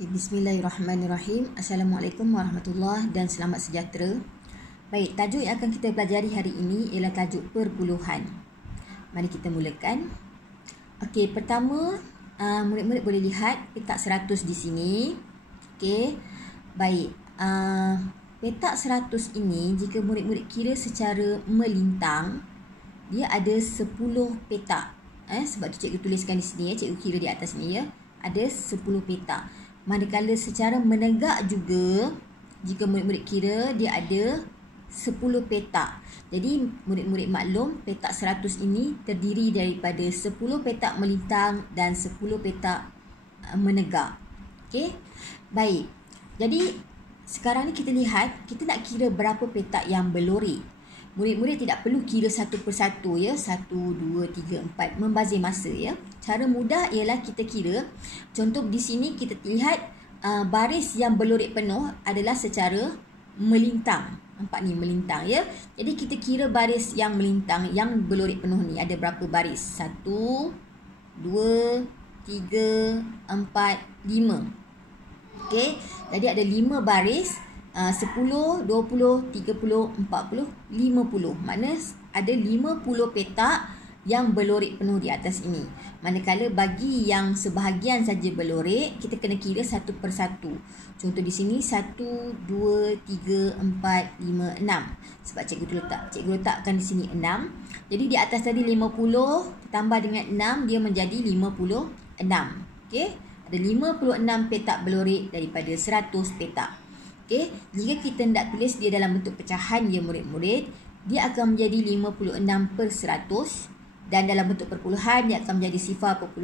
Bismillahirrahmanirrahim. Assalamualaikum warahmatullahi dan selamat sejahtera. Baik, tajuk yang akan kita pelajari hari ini ialah tajuk perpuluhan. Mari kita mulakan. Okey, pertama murid-murid boleh lihat petak 100 di sini. Okey. Baik. Petak 100 ini jika murid-murid kira secara melintang, dia ada 10 petak. Sebab tu cikgu tuliskan di sini ya, cikgu kira di atas ni ya. Ada 10 petak. Manakala secara menegak juga, jika murid-murid kira dia ada 10 petak. Jadi murid-murid maklum petak 100 ini terdiri daripada 10 petak melintang dan 10 petak menegak. Okey. Baik. Jadi sekarang ni kita lihat, kita nak kira berapa petak yang berlorek. Murid-murid tidak perlu kira satu persatu ya, 1, 2, 3, 4, membazir masa ya. Cara mudah ialah kita kira. Contoh di sini kita lihat baris yang berlorek penuh adalah secara melintang. Nampak ni melintang ya. Jadi kita kira baris yang melintang yang berlorek penuh ni ada berapa baris? 1, 2, 3, 4, 5. Okey. Jadi ada 5 baris. 10, 20, 30, 40, 50. Maknanya ada 50 petak yang berlorek penuh di atas ini. Manakala bagi yang sebahagian saja berlorek, kita kena kira satu persatu. Contoh di sini 1, 2, 3, 4, 5, 6. Sebab cikgu letakkan di sini 6. Jadi di atas tadi 50 tambah dengan 6 dia menjadi 56. Okey? Ada 56 petak berlorek daripada 100 petak. Okay. Jika kita hendak tulis dia dalam bentuk pecahan ya murid-murid, dia akan menjadi 56 per 100. Dan dalam bentuk perpuluhan dia akan menjadi 0.56.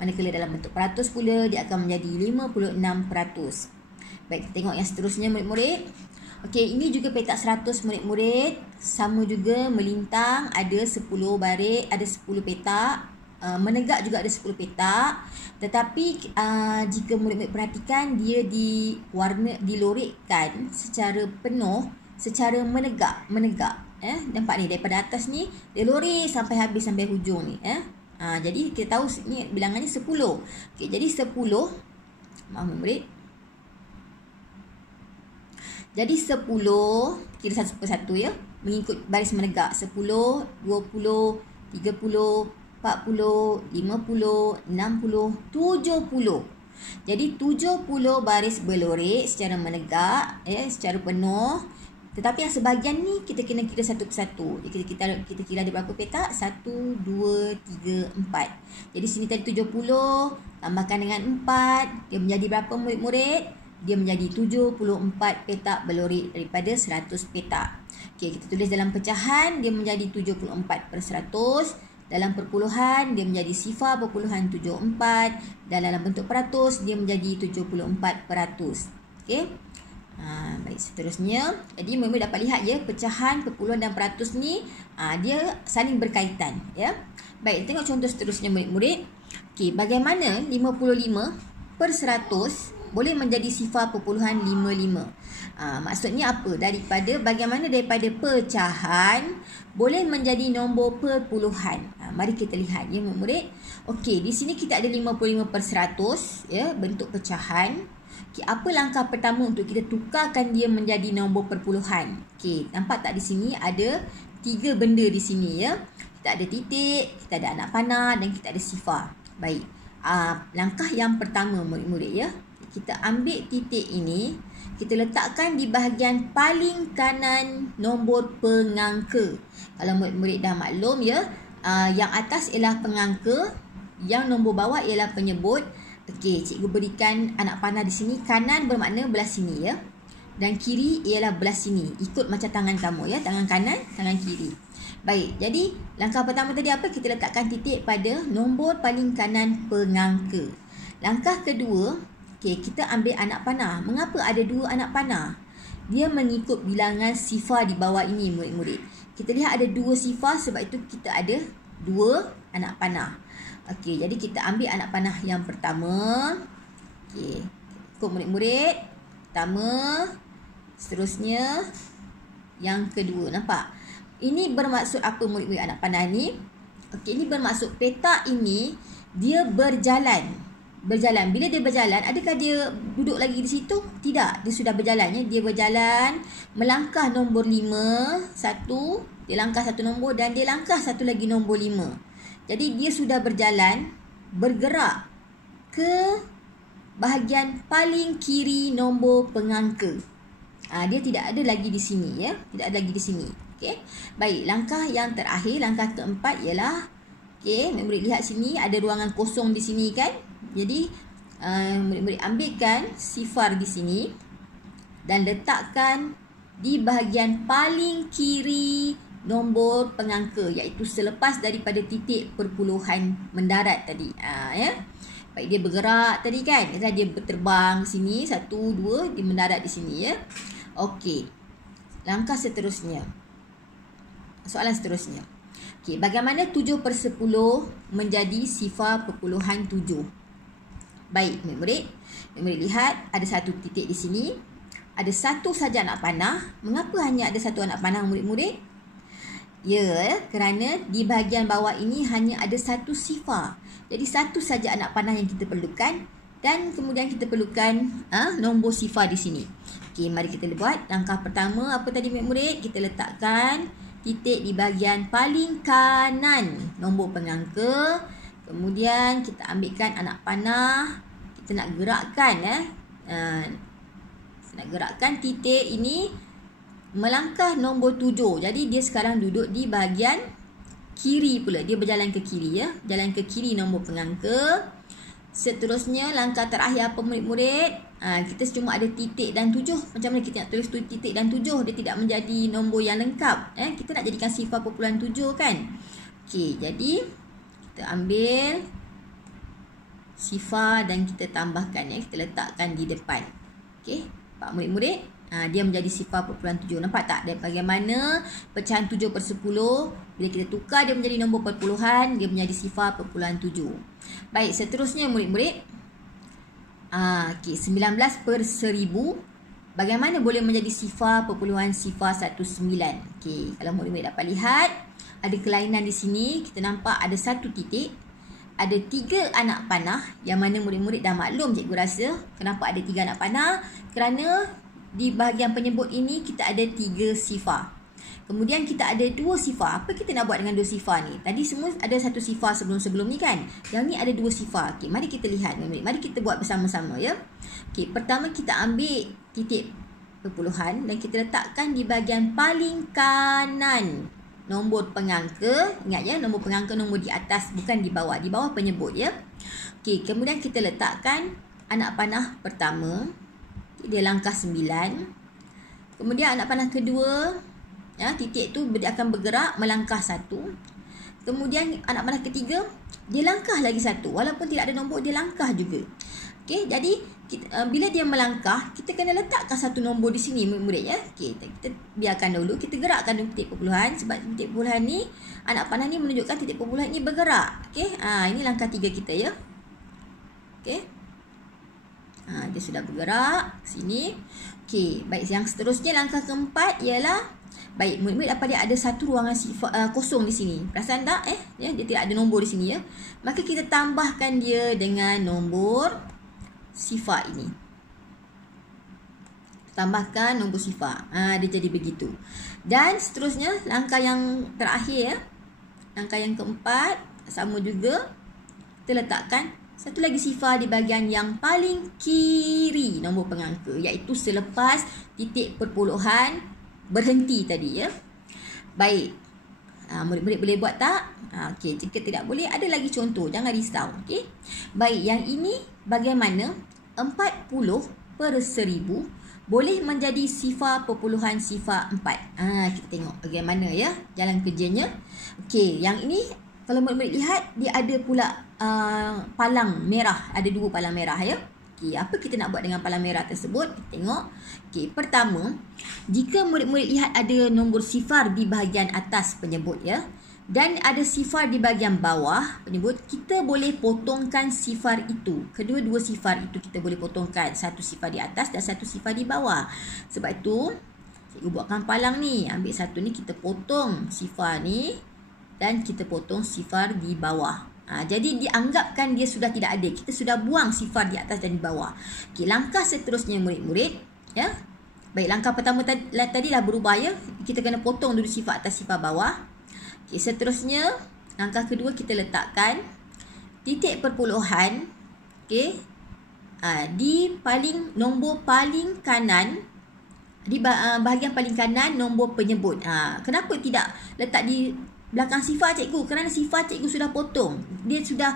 Manakala dalam bentuk peratus pula dia akan menjadi 56%. Baik, kita tengok yang seterusnya murid-murid. Okey, ini juga petak 100 murid-murid. Sama juga melintang, ada 10 baris, ada 10 petak. Menegak juga ada 10 petak. Tetapi jika murid-murid perhatikan, dia dilorekkan secara penuh, secara menegak. Nampak ni daripada atas ni dia lorek sampai habis, sampai hujung ni. Jadi kita tahu ni bilangannya 10. Okey, jadi 10. Maaf murid. Jadi 10 kira satu persatu ya, mengikut baris menegak. 10, 20, 30, 40, 50, 60, 70. Jadi 70 baris berlorek secara menegak secara penuh. Tetapi yang sebahagian ni kita kena kira satu persatu. Jadi kita kira ada berapa petak? 1, 2, 3, 4. Jadi sini tadi 70 tambahkan dengan 4, dia menjadi berapa murid-murid? Dia menjadi 74 petak berlorek daripada 100 petak. Okey, kita tulis dalam pecahan dia menjadi 74 per 100. Dalam perpuluhan dia menjadi 0.74 dan dalam bentuk peratus dia menjadi 74%. Okey. Baik, seterusnya. Jadi murid-murid dapat lihat ya, pecahan, perpuluhan dan peratus ni dia saling berkaitan ya. Baik, tengok contoh seterusnya murid-murid. Okey, bagaimana 55 per 100 boleh menjadi 0.55. Maksudnya apa? Bagaimana daripada pecahan boleh menjadi nombor perpuluhan. Mari kita lihat ya murid. Okey, di sini kita ada 55 per 100 ya, bentuk pecahan. Okey, apa langkah pertama untuk kita tukarkan dia menjadi nombor perpuluhan? Okey, nampak tak di sini ada 3 benda di sini ya. Kita ada titik, kita ada anak panah dan kita ada sifar. Baik. Langkah yang pertama murid-murid ya. Kita ambil titik ini, kita letakkan di bahagian paling kanan nombor pengangka. Kalau murid-murid dah maklum ya, yang atas ialah pengangka, yang nombor bawah ialah penyebut. Okey, cikgu berikan anak panah di sini. Kanan bermakna belah sini ya, dan kiri ialah belah sini. Ikut macam tangan kamu ya, tangan kanan, tangan kiri. Baik, jadi langkah pertama tadi apa? Kita letakkan titik pada nombor paling kanan pengangka. Langkah kedua, okey, kita ambil anak panah. Mengapa ada 2 anak panah? Dia mengikut bilangan sifar di bawah ini murid-murid. Kita lihat ada 2 sifar, sebab itu kita ada 2 anak panah. Okey, jadi kita ambil anak panah yang pertama. Okey, ikut murid-murid. Pertama, seterusnya yang kedua. Nampak? Ini bermaksud apa murid-murid anak panah ni? Okey, ini bermaksud petak ini dia berjalan. berjalan. Bila dia berjalan, adakah dia duduk lagi di situ? Tidak, dia sudah berjalan ya. Dia berjalan, melangkah nombor 5, satu, dia langkah satu nombor dan dia langkah satu lagi nombor 5. Jadi dia sudah berjalan, bergerak ke bahagian paling kiri nombor pengangka. Dia tidak ada lagi di sini ya, tidak ada lagi di sini. Okey. Baik, langkah yang terakhir, langkah keempat ialah okey, murid lihat sini ada ruangan kosong di sini kan? Jadi murid-murid ambilkan sifar di sini dan letakkan di bahagian paling kiri nombor pengangka, iaitu selepas daripada titik perpuluhan mendarat tadi. Ya. Baik, dia bergerak tadi kan? Dia berterbang sini 1 2, dia mendarat di sini ya. Okey. Langkah seterusnya. Soalan seterusnya. Okey, bagaimana 7/10 menjadi sifar perpuluhan 7? Baik, murid-murid. Murid lihat ada satu titik di sini. Ada satu saja anak panah. Mengapa hanya ada satu anak panah, murid-murid? Ya, kerana di bahagian bawah ini hanya ada satu sifar. Jadi satu saja anak panah yang kita perlukan dan kemudian kita perlukan nombor sifar di sini. Okey, mari kita buat. Langkah pertama apa tadi, murid-murid? Kita letakkan titik di bahagian paling kanan nombor pengangka. Kemudian kita ambilkan anak panah. Kita nak gerakkan nak gerakkan titik ini melangkah nombor 7. Jadi dia sekarang duduk di bahagian kiri pula. Dia berjalan ke kiri ya. Jalan ke kiri nombor pengangka. Seterusnya langkah terakhir apa, murid-murid? Kita cuma ada titik dan 7. Macam mana kita nak tulis tu titik dan 7? Dia tidak menjadi nombor yang lengkap. Kita nak jadikan sifar perpuluhan 7 kan? Okey, jadi kita ambil sifar dan kita tambahkan ya. Kita letakkan di depan. Okey, Pak murid-murid, dia menjadi sifar perpuluhan 7. Nampak tak? Dan bagaimana pecahan 7/10 bila kita tukar dia menjadi nombor perpuluhan, dia menjadi sifar perpuluhan 7. Baik, seterusnya murid-murid. Okey, 19/1000 bagaimana boleh menjadi sifar perpuluhan sifar 19? Okey, kalau murid-murid dapat lihat ada kelainan di sini. Kita nampak ada satu titik, ada 3 anak panah, yang mana murid-murid dah maklum cikgu rasa kenapa ada 3 anak panah, kerana di bahagian penyebut ini kita ada 3 sifar. Kemudian kita ada 2 sifar. Apa kita nak buat dengan 2 sifar ni? Tadi semua ada 1 sifar sebelum-sebelum ni kan? Yang ni ada 2 sifar. Okey, mari kita lihat. Mari kita buat bersama-sama ya. Okey, pertama kita ambil titik perpuluhan dan kita letakkan di bahagian paling kanan nombor pengangka. Ingat ya, nombor pengangka nombor di atas, bukan di bawah. Di bawah penyebut ya. Okey, kemudian kita letakkan anak panah pertama. Dia langkah 9. Kemudian anak panah kedua, ya, titik tu dia akan bergerak melangkah 1. Kemudian anak panah ketiga, dia langkah lagi 1. Walaupun tidak ada nombor, dia langkah juga. Okey, jadi bila dia melangkah, kita kena letakkan satu nombor di sini, murid-murid ya. Okey, kita biarkan dulu, kita gerakkan titik perpuluhan, sebab titik perpuluhan ni, anak panah ni menunjukkan titik perpuluhan ni bergerak. Okey, ini langkah 3 kita ya. Okey. Dia sudah bergerak sini. Okey, baik, yang seterusnya langkah keempat ialah, baik, murid-murid dapat lihat ada satu ruangan kosong di sini. Perasan tak? Ya, dia tidak ada nombor di sini ya. Maka kita tambahkan dia dengan nombor sifar ini. Tambahkan nombor sifar. Dia jadi begitu. Dan seterusnya langkah yang terakhir ya. Langkah yang keempat sama juga. Kita letakkan satu lagi sifar di bahagian yang paling kiri nombor pengangka, iaitu selepas titik perpuluhan berhenti tadi ya. Baik. Murid-murid boleh buat tak? Okey, jika tidak boleh, ada lagi contoh, jangan risau. Okey. Baik, yang ini bagaimana 40/1000 boleh menjadi sifar perpuluhan sifar 4. Kita tengok bagaimana ya jalan kerjanya. Okey, yang ini kalau murid-murid lihat, dia ada pula palang merah. Ada 2 palang merah ya. Okey, apa kita nak buat dengan palang merah tersebut? Kita tengok. Okey, pertama, jika murid-murid lihat ada nombor sifar di bahagian atas penyebut ya, dan ada sifar di bahagian bawah penyebut, kita boleh potongkan sifar itu. Kedua-dua sifar itu kita boleh potongkan. Satu sifar di atas dan satu sifar di bawah. Sebab itu, cikgu buatkan palang ni. Ambil satu ni, kita potong sifar ni dan kita potong sifar di bawah. Jadi dianggapkan dia sudah tidak ada. Kita sudah buang sifar di atas dan di bawah. Okey, langkah seterusnya murid-murid, ya. Baik, langkah pertama tadi dah berubah, ya. Kita kena potong dulu sifar atas sifar bawah. Okey, seterusnya langkah kedua kita letakkan titik perpuluhan, okey, di nombor paling kanan, di bahagian paling kanan nombor penyebut. Kenapa tidak letak di belakang sifar cikgu? Kerana sifar cikgu sudah potong. Dia sudah,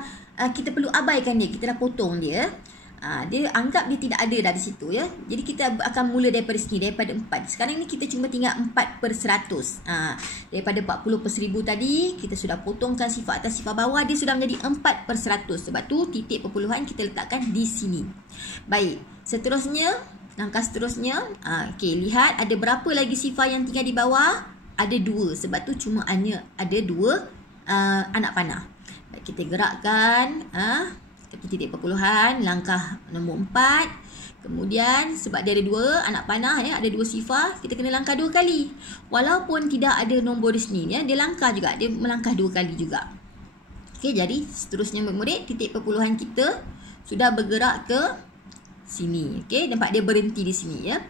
kita perlu abaikan dia. Kita dah potong dia. Dia anggap dia tidak ada dah di situ, ya. Jadi kita akan mula daripada sini, daripada 4. Sekarang ni kita cuma tinggal 4/100. Daripada 40/1000 tadi, kita sudah potongkan sifar atas sifar bawah. Dia sudah menjadi 4/100. Sebab tu titik perpuluhan kita letakkan di sini. Baik, seterusnya, langkah seterusnya, okey, lihat ada berapa lagi sifar yang tinggal di bawah? Ada 2. Sebab tu cuma hanya ada 2 anak panah. Baik, kita gerakkan ke titik perpuluhan, langkah nombor 4. Kemudian sebab dia ada 2 anak panah, ya, ada 2 sifar, kita kena langkah 2 kali. Walaupun tidak ada nombor di sini, ya, dia langkah juga, dia melangkah 2 kali juga. Okey, jadi seterusnya murid-murid, titik perpuluhan kita sudah bergerak ke sini. Okey, nampak dia berhenti di sini, ya.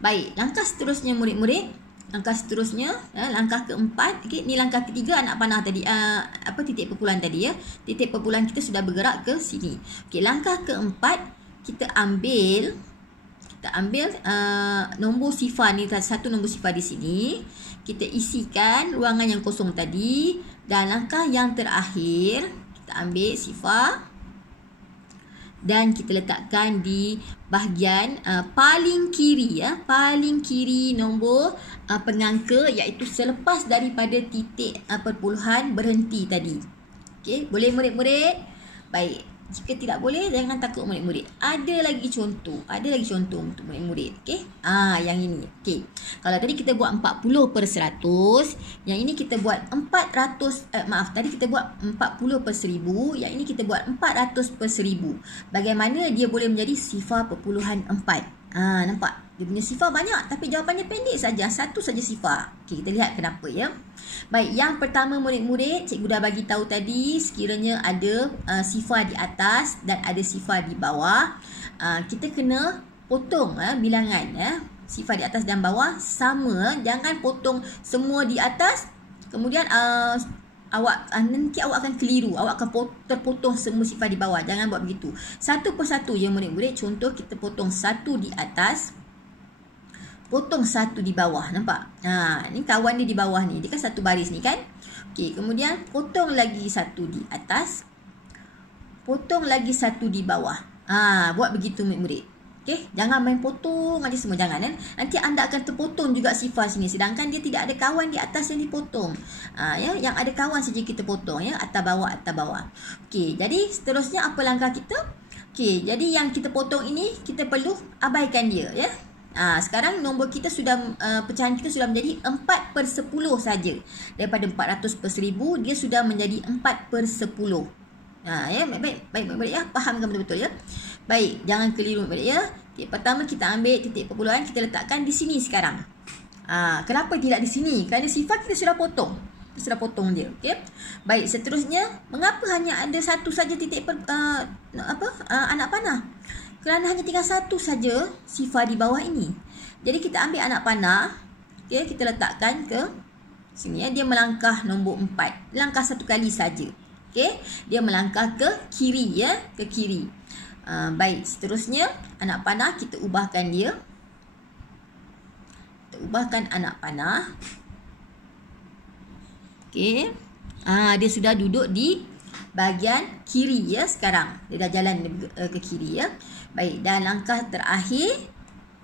Baik, langkah seterusnya murid-murid. Langkah seterusnya, langkah keempat. Okay, ni langkah ketiga anak panah tadi, titik perpuluhan tadi, ya. Titik perpuluhan kita sudah bergerak ke sini. Okey, langkah keempat, kita ambil nombor sifar ni, satu nombor sifar di sini. Kita isikan ruangan yang kosong tadi. Dan langkah yang terakhir, kita ambil sifar dan kita letakkan di bahagian paling kiri, ya, paling kiri nombor pengangka, iaitu selepas daripada titik perpuluhan berhenti tadi. Okey, boleh murid-murid? Baik, jika tidak boleh jangan takut murid-murid. Ada lagi contoh untuk murid-murid. Okey, yang ini. Okey, kalau tadi kita buat 40/100, yang ini kita buat 400, tadi kita buat 40/1000, yang ini kita buat 400/1000. Bagaimana dia boleh menjadi sifar perpuluhan 4? Nampak? Dia punya sifar banyak tapi jawapannya pendek saja, satu saja sifar. Okey, kita lihat kenapa, ya. Baik, yang pertama murid-murid, cikgu dah bagi tahu tadi, sekiranya ada sifar di atas dan ada sifar di bawah, kita kena potong bilangan, sifar di atas dan bawah sama. Jangan potong semua di atas, kemudian nanti awak akan keliru, awak akan terpotong semua sifar di bawah. Jangan buat begitu. Satu persatu, ya murid-murid. Contoh, kita potong 1 di atas, potong 1 di bawah. Nampak? Ni kawan dia di bawah ni. Dia kan satu baris ni, kan? Okey, kemudian potong lagi 1 di atas, potong lagi 1 di bawah. Buat begitu murid-murid. Okey, jangan main potong aja semua, jangan, kan? Nanti anda akan terpotong juga sifar sini, sedangkan dia tidak ada kawan di atas yang dipotong. Ya, yang ada kawan saja kita potong, ya, atas bawah, atas bawah. Okey, jadi seterusnya apa langkah kita? Okey, jadi yang kita potong ini kita perlu abaikan dia, ya. Sekarang nombor kita sudah, pecahan kita sudah menjadi 4/10 saja. Daripada 400/1000 dia sudah menjadi 4/10. Ya, baik, ya, fahamkan betul-betul, ya. Baik, jangan keliru, baik, ya. Okay, pertama kita ambil titik perpuluhan, kita letakkan di sini sekarang. Kenapa tidak di sini? Kerana sifar kita sudah potong. Kita sudah potong dia, okey. Baik, seterusnya, mengapa hanya ada satu saja titik anak panah? Kerana hanya tinggal satu saja sifar di bawah ini. Jadi kita ambil anak panah, okey, kita letakkan ke sini, ya. Dia melangkah nombor 4. Langkah satu kali saja. Okey, dia melangkah ke kiri, ya, ke kiri. Baik, seterusnya anak panah kita ubahkan dia. Kita ubahkan anak panah. Okey. Dia sudah duduk di bahagian kiri, ya, sekarang. Dia dah jalan ke kiri, ya. Baik, dan langkah terakhir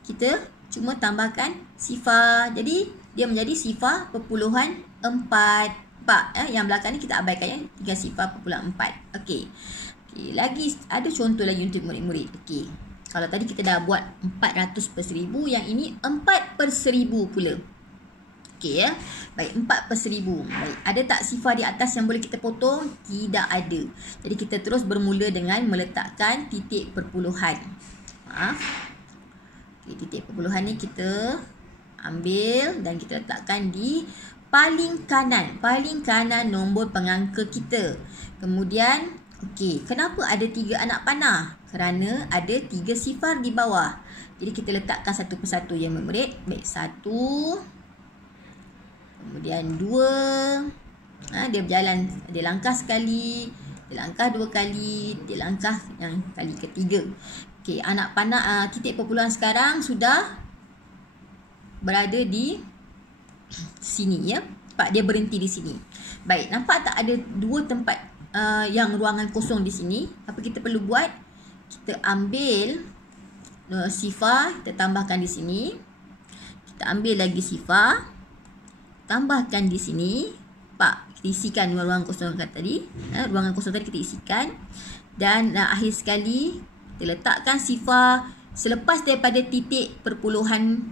kita cuma tambahkan sifar. Jadi dia menjadi sifar perpuluhan 4. Yang belakang ni kita abaikan, ya. Tinggal sifar perpuluhan 4. Okey. Okay, lagi ada contoh lagi untuk murid-murid. Okey. Kalau tadi kita dah buat 400/1000, yang ini 4/1000 pula. Okey, ya. Baik, 4/1000. Baik, ada tak sifar di atas yang boleh kita potong? Tidak ada. Jadi kita terus bermula dengan meletakkan titik perpuluhan. Okey, titik perpuluhan ni kita ambil dan kita letakkan di paling kanan nombor pengangka kita. Kemudian, okey, kenapa ada 3 anak panah? Kerana ada 3 sifar di bawah. Jadi kita letakkan satu persatu ya murid. Baik, 1. Kemudian 2. Dia berjalan, dia langkah sekali, dia langkah 2 kali, dia langkah yang kali ketiga. Okey, anak panah titik perpuluhan sekarang sudah berada di sini ya. Nampak dia berhenti di sini. Baik, nampak tak ada 2 tempat yang ruangan kosong di sini? Apa kita perlu buat? Kita ambil sifar, kita tambahkan di sini. Kita ambil lagi sifar, tambahkan di sini. Nampak? Kita isikan ruangan kosong tadi. Ruangan kosong tadi kita isikan. Dan akhir sekali kita letakkan sifar selepas daripada titik perpuluhan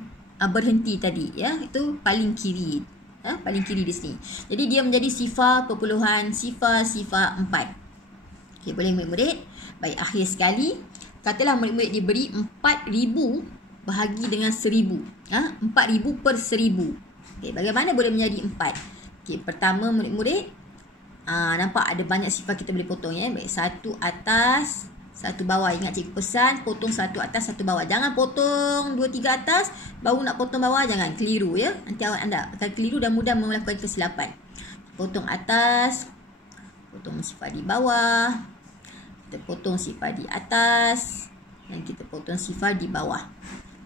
berhenti tadi ya. Itu paling kiri. Paling kiri di sini. Jadi dia menjadi sifar perpuluhan sifar 4. Okey, boleh murid-murid? Baik, akhir sekali katalah murid-murid diberi 4,000 bahagi dengan 1,000. 4,000 per 1,000. Okey, bagaimana boleh menjadi 4? Okey, pertama murid-murid, nampak ada banyak sifar kita boleh potong ya. Baik, 1 atas, 1 bawah. Ingat cikgu pesan, potong 1 atas, 1 bawah. Jangan potong 2, 3 atas, baru nak potong bawah. Jangan, keliru ya. Nanti anda akan keliru dan mudah melakukan kesilapan. Potong atas, potong sifar di bawah, kita potong sifar di atas, dan kita potong sifar di bawah.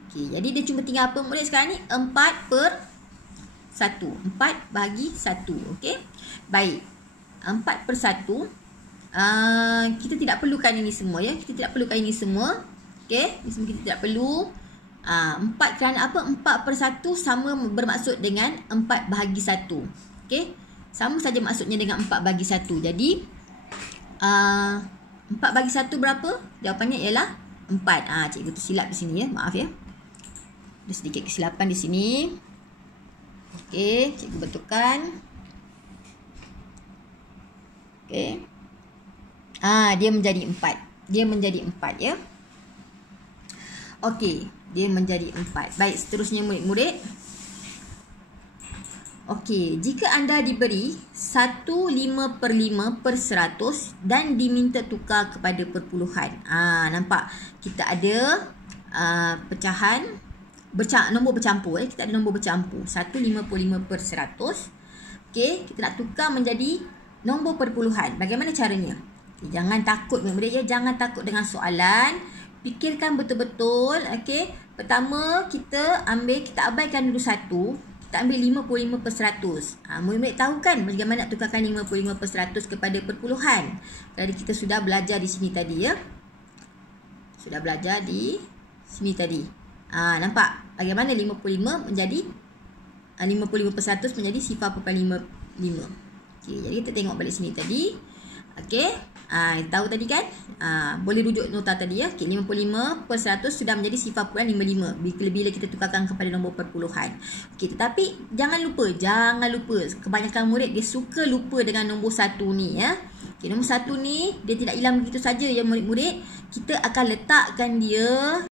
Okey, jadi dia cuma tinggal apa murid sekarang ni? 4 per 1. 4 bahagi 1. Okey. Baik. 4 per 1. Kita tidak perlukan ini semua ya. Kita tidak perlukan ini semua. Okey. Ini semua kita tidak perlu. 4 kerana apa? 4 per 1 sama bermaksud dengan 4 bahagi 1. Okey. Sama saja maksudnya dengan 4 bahagi 1. Jadi 4 bagi 1 berapa? Jawapannya ialah 4. Cikgu tersilap di sini ya. Maaf ya. Ada sedikit kesilapan di sini. Okey, cikgu betulkan. Okey. Dia menjadi 4. Dia menjadi 4 ya. Okey, dia menjadi 4. Baik, seterusnya murid-murid. Okey, jika anda diberi 1/5 per 5 per 100 dan diminta tukar kepada perpuluhan. Nampak? Kita ada pecahan nombor bercampur. Kita ada nombor bercampur. 1/55 per 100. Okey, kita nak tukar menjadi nombor perpuluhan. Bagaimana caranya? Okay, jangan takut murid-murid ya. Jangan takut dengan soalan. Fikirkan betul-betul. Okey, pertama kita abaikan dulu 1. Kita ambil 55 per 100. Murid-murid tahu kan bagaimana nak tukarkan 55 per 100 kepada perpuluhan. Jadi kita sudah belajar di sini tadi ya. Sudah belajar di sini tadi. Nampak bagaimana 55 menjadi 55 per 100 menjadi sifar 55. Okey, jadi kita tengok balik sini tadi. Okey, tahu tadi kan? Boleh rujuk nota tadi ya. Okey, 55 per 100 sudah menjadi sifar 55 bila kita tukarkan kepada nombor perpuluhan. Okey, tetapi jangan lupa kebanyakan murid dia suka lupa dengan nombor 1 ni ya. Okey, nombor 1 ni dia tidak hilang begitu saja ya murid-murid. Kita akan letakkan dia